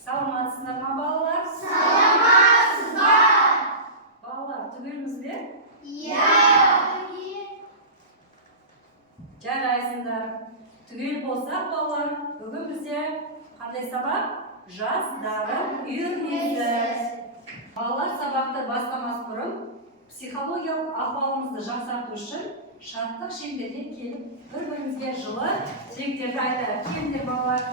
Саламатсыздар ма балалар? Саламатсыздар! Балалар, түгелміз бе? Иә! Жарайсыңдар. Түгел болсақ, балалар, бүгін бізде қандай сабақ? Жас дарын үйірмесі. Балалар, сабақты бастамас бұрын психологиялық ахуалымызды жақсарту үшін шаттық шеңберге келіп, бір-бірімізге жылы тілектерді айтайық. Келіңдер балалар.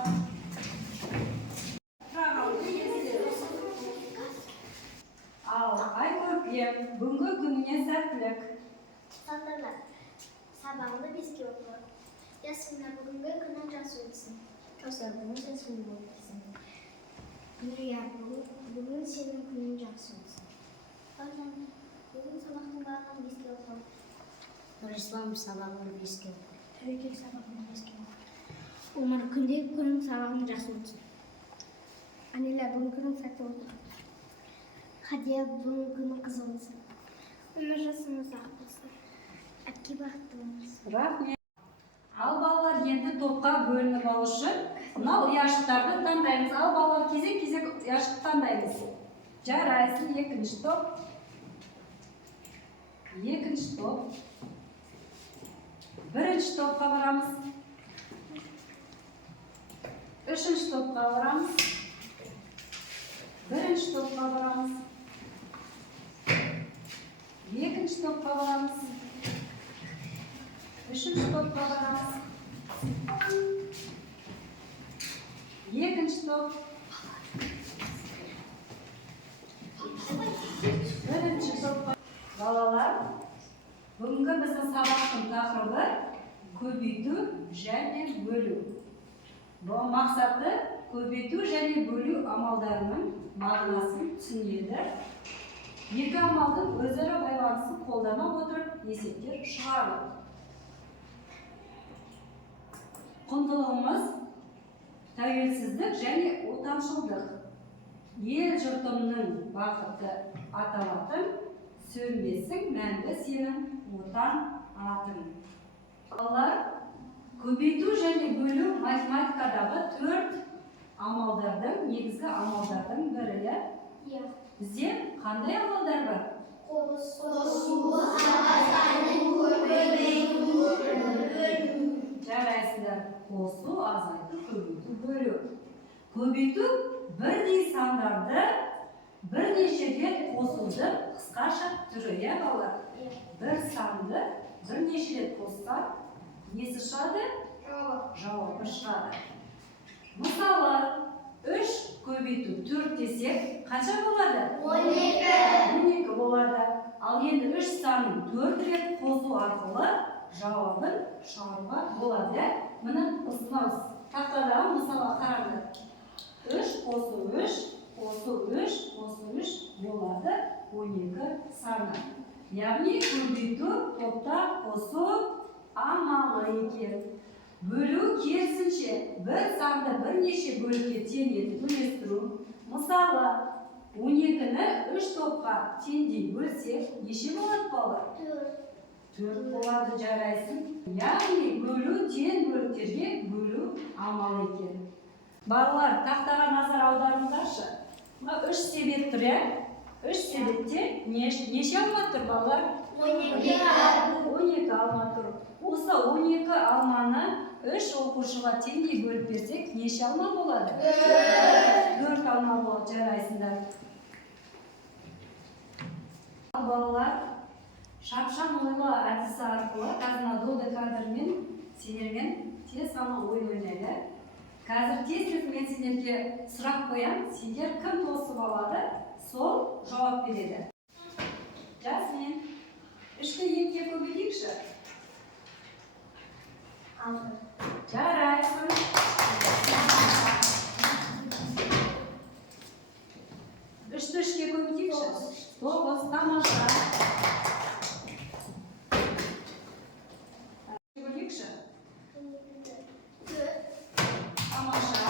Ал ай көрпем, бүгінгі күніне сәттілік. Сандалар, сабағыңды беске оқы. Ясына бүгінгі күнің жақсы өтсін. Кәусар бүгін сен сұлу болып өтсін. Нұрия, бүгін сенің күнің жақсы өтсін. Бақжан, бүгін сабақтың барлығын беске оқы. Нұрислам сабағын беске оқы. Тәуекел сабағын беске оқы. Омар, күндегі күнің сабағың жақсы өтсін. Анеля, бүгін күнің сәтті өтсін. Хадия, бүгін күнің қызық болсын. Өмір жасыңыз ақ болсын. Әпке бақытты болыңыз. Рахмет. Ал балалар, енді топқа бөлініп алу үшін мынау ұяшықтарды таңдаймыз. Ал балалар, кезек-кезек ұяшық таңдаймыз. Жарайсың, екінші топ. Екінші топ. Бірінші топқа барамыз. Үшінші топқа барамыз. Бірінші топқа барамыз. Екінші топқа барамыз. Үшінші топқа барамыз. Екінші топ. Бірінші топқа. Балалар, бүгінгі біздің сабақтың тақырыбы көбейту және бөлу. Бұл мақсаты көбейту және бөлу амалдарының мағынасын түсінеді. Екі амалдың өзара байланысын қолдана отырып есептер шығару. Құндылығымыз тәуелсіздік және отаншылдық. Ел жұртымның бақыты аталатын сөнбесің мәңгі сенің отан атың. Балалар, көбейту және бөлу математикадағы 4 амалдардың, негізгі амалдардың бірі. Бізде қандай амалдар бар? Қосу, азайту, көбейту, бөлу. Жарайсыңдар. Қосу, азайту, көбейту, бөлу. Көбейту бірдей сандарды бірнеше рет қосудың қысқаша түрі, балалар. Бір санды бірнеше рет қоссақ, несі шығады? Жауабы шығады. Мысалы, 3 көбейту 4 десек, қанша болады? 12 болады. Ал енді 3 санын 4 рет қосу арқылы жауабын шығаруға болады. Міне осынау тақтадағы мысалға қараңдар. 3 қосу 3, қосу 3, қосу 3 болады 12 саны. Яғни көбейту топта қосу амалы екен. Бөлу керісінше бір санды бірнеше бөлікке тең етіп үлестіру. Мысалы, 12-ні 3 топқа теңдей бөлсек, неше болады балалар? 4 болады, жарайсың. Яғни бөлу тең бөліктерге бөлу амалы екен. Балалар, тақтаға назар аударыңдаршы. 3 себет тұр, 3 себетте неше алма тұр балалар? 12 алма тұр. Осы 12 алманы 3 оқушыға теңдей бөліп берсек, неше алма болады? 4 алма болады, жарайсыңдар. Балалар, шапшаң ойлау әдісі арқылы қазір доды кадрмен сендермен тез ғана ойын ойнайды. Қазір тез мен сендерге сұрақ қоям, сендер кім тосып алады, сол жауап береді. Жасмин, 3-ті 2-ге көбейтейікші? Жарайсың. 3-ті 3-ге көбейтейікші? 9, тамаша. Көбейтейікші? Тамаша.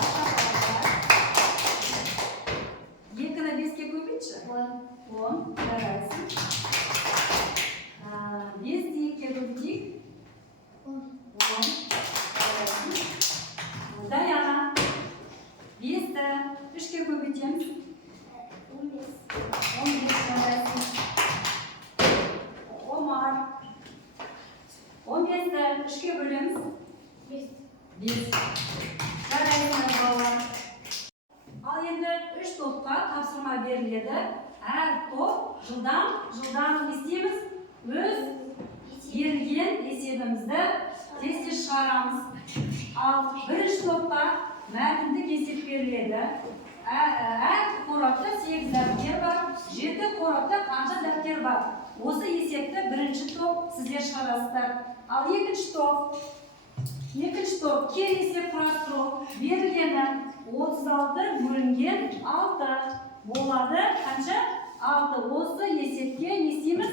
2-ні 5-ге көбейтші? 10, жарайсың. 5-ті 2-ге көбейтейік? 10, жарайсың. Даяна. 5-ті 3-ге көбейтейік? Жарайсыңдар балалар. Ал енді 3 топқа тапсырма беріледі. Әр топ жылдам не істейміз? Өз берілген есебімізді тез шығарамыз. Ал бірінші топқа мәтіндік есеп беріледі. Әр қорапта 8 дәптер бар, 7 қорапта қанша дәптер бар? Осы есепті бірінші топ сіздер шығарасыздар. Ал екінші топ кер есеп құрастыру. Берілгені 36 бөлінген 6 болады. Қанша? 6. Осы есепке не істейміз?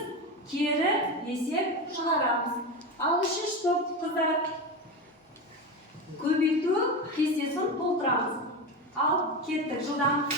Кері есеп шығарамыз. Ал үшінші топ қыздар көбейту кестесін толтырамыз. Ал кеттік жылдам.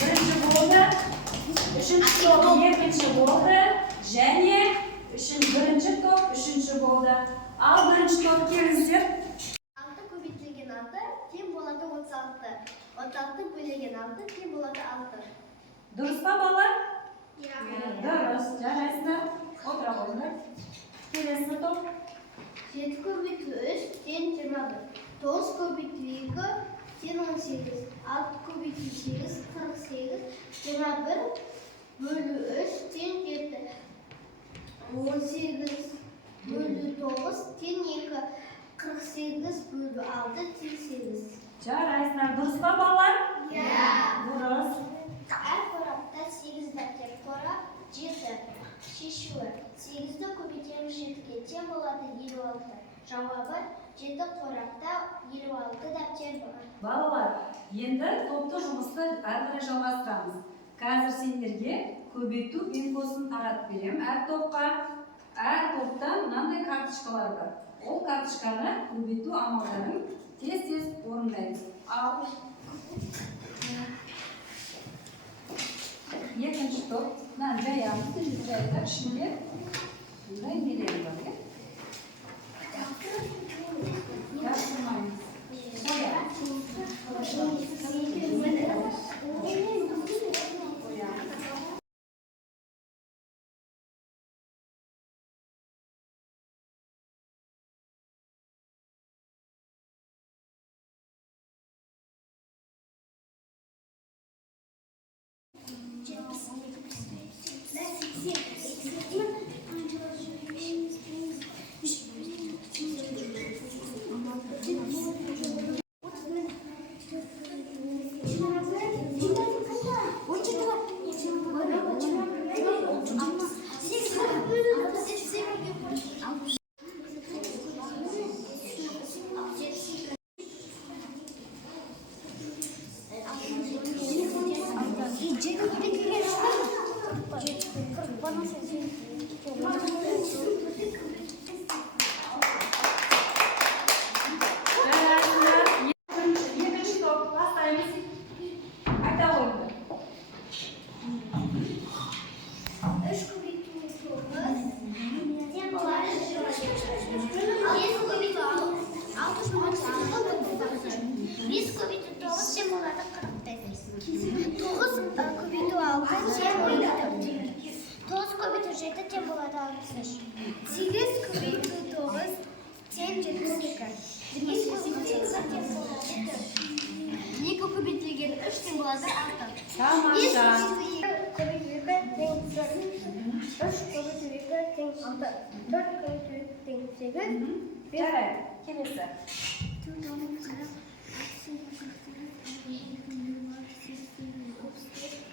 Бірінші болды, үшінші топ екінші болды, және бірінші топ үшінші болды. Ал бірінші топ келіңіздер. 6 көбейтілген 6 тең болады 36. 36 бөлінген 6 тең болады 6. Дұрыс па балалар? Дұрыс. Жарайсыңдар. Отыра қойыңдар. Келесі топ. 7 көбейту 3 тең 21. 9 көбейту 2 тең 18. 6 көбейту 8 48. 21 бөлу 3 тең 7. 18 бөлу 9 тең 2. 48 бөлу 6 тең 8. Жарайсыңдар. Дұрыс па балалар? Дұрыс. Әр қорапта 8 дәптер. Қорап 7. Шешуі. 8-ді көбейтеміз 7-ге тең болады 56. Жауабы 7 қорапта 56 дәптер бар. Балалар, енді топты жұмысты әрі жалғастырамыз. Қазір сендерге көбейту инфосын таратып беремін. Әр топта мынандай карточкалар бар. Ол карточканы көбейту амалдарын тез орындаймыз. Ал екінші топ жаямыз, жайда ішінде мындай нелер бар. Тапсырмаймыз. Жарайды, келесі.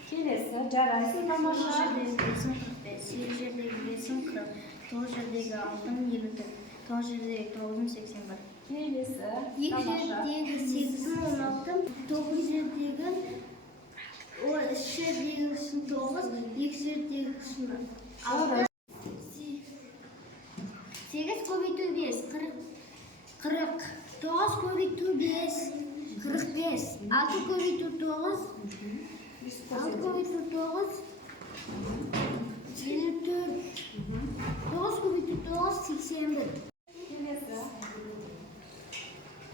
Келесі, жарайсың тамаша. 8 жердегі 40, 9 жердегі 6 54, 9 жердегі 9 81. Келесі. Екі Тамаша. жердегі 8-16, 9 жердегі о үші жердегі үшін 9, екі жердегі үшін 6. 8 көбейту 5, 40. 9 көбейту 5, 45. 6 көбейту 9, 6 көбейту 9, 54. 9 көбейту 9, 81. Келесі.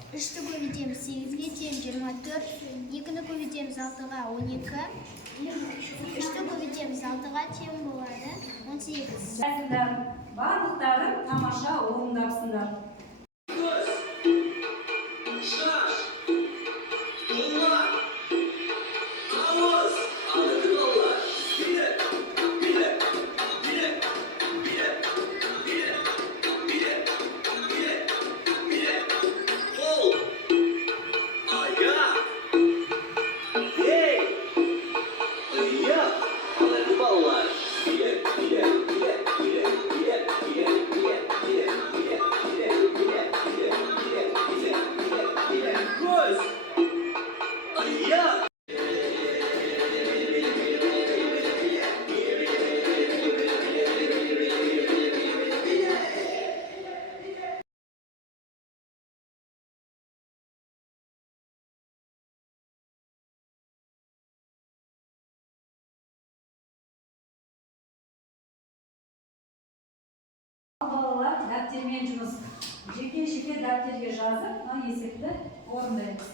3-ті көбейтеміз 8-ге тең 24, 2-ні көбейтеміз 6-ға 12, 3-ті көбейтеміз 6-ға тең болады 18. Сіздер барлықтарын тамаша орындапсыңдар. Балалар дәптермен жұмыс. Жеке дәптерге жазып, есепті орындаймыз.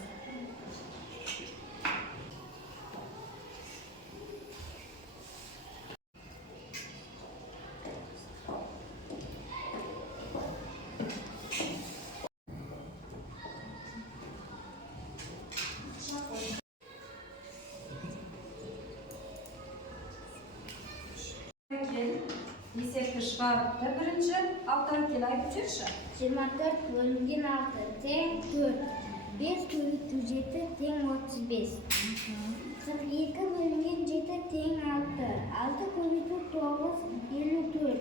Есепті шығарыпты бірінші, алтан кел айтып жүрші. 24 бөлінген 6 тең 4, 5 көбейту 7 тең 35. 42 бөлінген 7 тең 6, 6 көбейту 9, 54.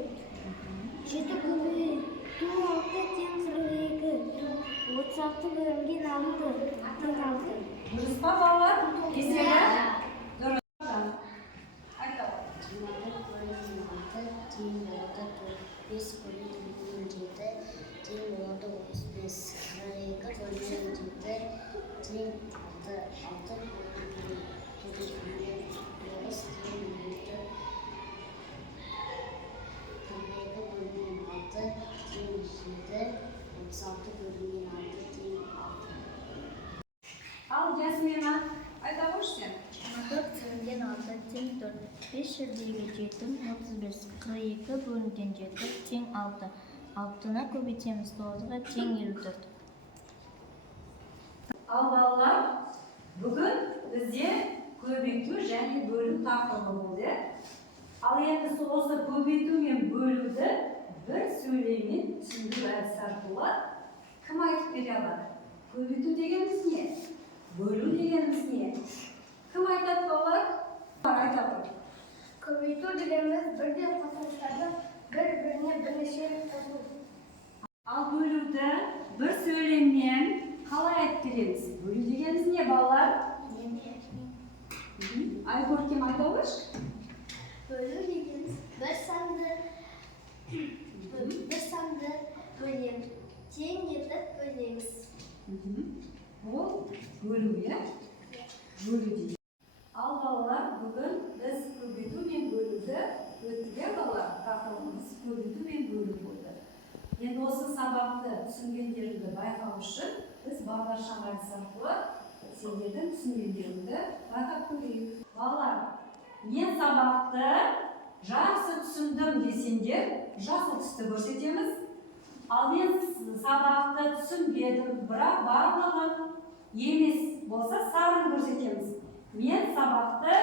7 көбейту 6 тең 42, 36 бөлінген 6 тең 6. Дұрыс па балалар? Есебі? Дұрыс. Айта ғой. 5 бөлінген 7 тең болады 35. 42 бөлінген 7 тең 6 бөлінген 9 тең 7. 42 бөлінген 6 тең 7. 36 бөлінген 6 тең 6. Ал Ясмина, айта қойшы сен. 4 бөлінген 6 тең 4, 5 жердегі 7 35, 42 бөлінген 7 тең 6, 6-ны көбейтеміз 9-ға тең 54. Ал балалар, бүгін бізде көбейту және бөлу тақырыбы болды. Ал енді осы көбейту мен бөлуді бір сөйлеммен түсіндіру әдісі арқылы кім айтып бере алады? Көбейту дегеніміз не? Бөлу дегеніміз не? Кім айтады балалар? Айта ғой. Көбейту дегеніміз бірден қосылыстарды бір-біріне бірнеше қосу. Ал бөлуді бір сөйлеммен қалай айтып береміз? Бөлу дегеніміз не балалар? Айкөркем айта қойшы. Бөлу дегеніміз бір санды бөлеміз, тең етіп бөлеміз. Ол бөлу, иә? Бөлу дейді. Ал балалар, бүгін біз көбейту мен бөлуді өттіге балалар, тақырыбымыз көбейту мен бөлу болды. Енді осы сабақты түсінгендеріңді байқау үшін біз бағдарлама әдісі арқылы сендердің түсінгендеріңді байқап көрейік. Балалар, мен сабақты жақсы түсіндім десеңдер, жасыл түсті көрсетеміз. Ал мен сабақты түсінбедім, бірақ барлығын емес болса сарын көрсетеміз. Мен сабақты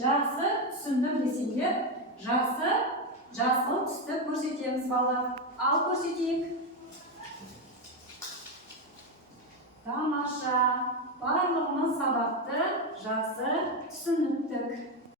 жақсы түсіндім десеңдер, жасыл түсті көрсетеміз балалар. Ал көрсетейік. Тамаша. Барлығымыз сабақты жақсы түсіндік.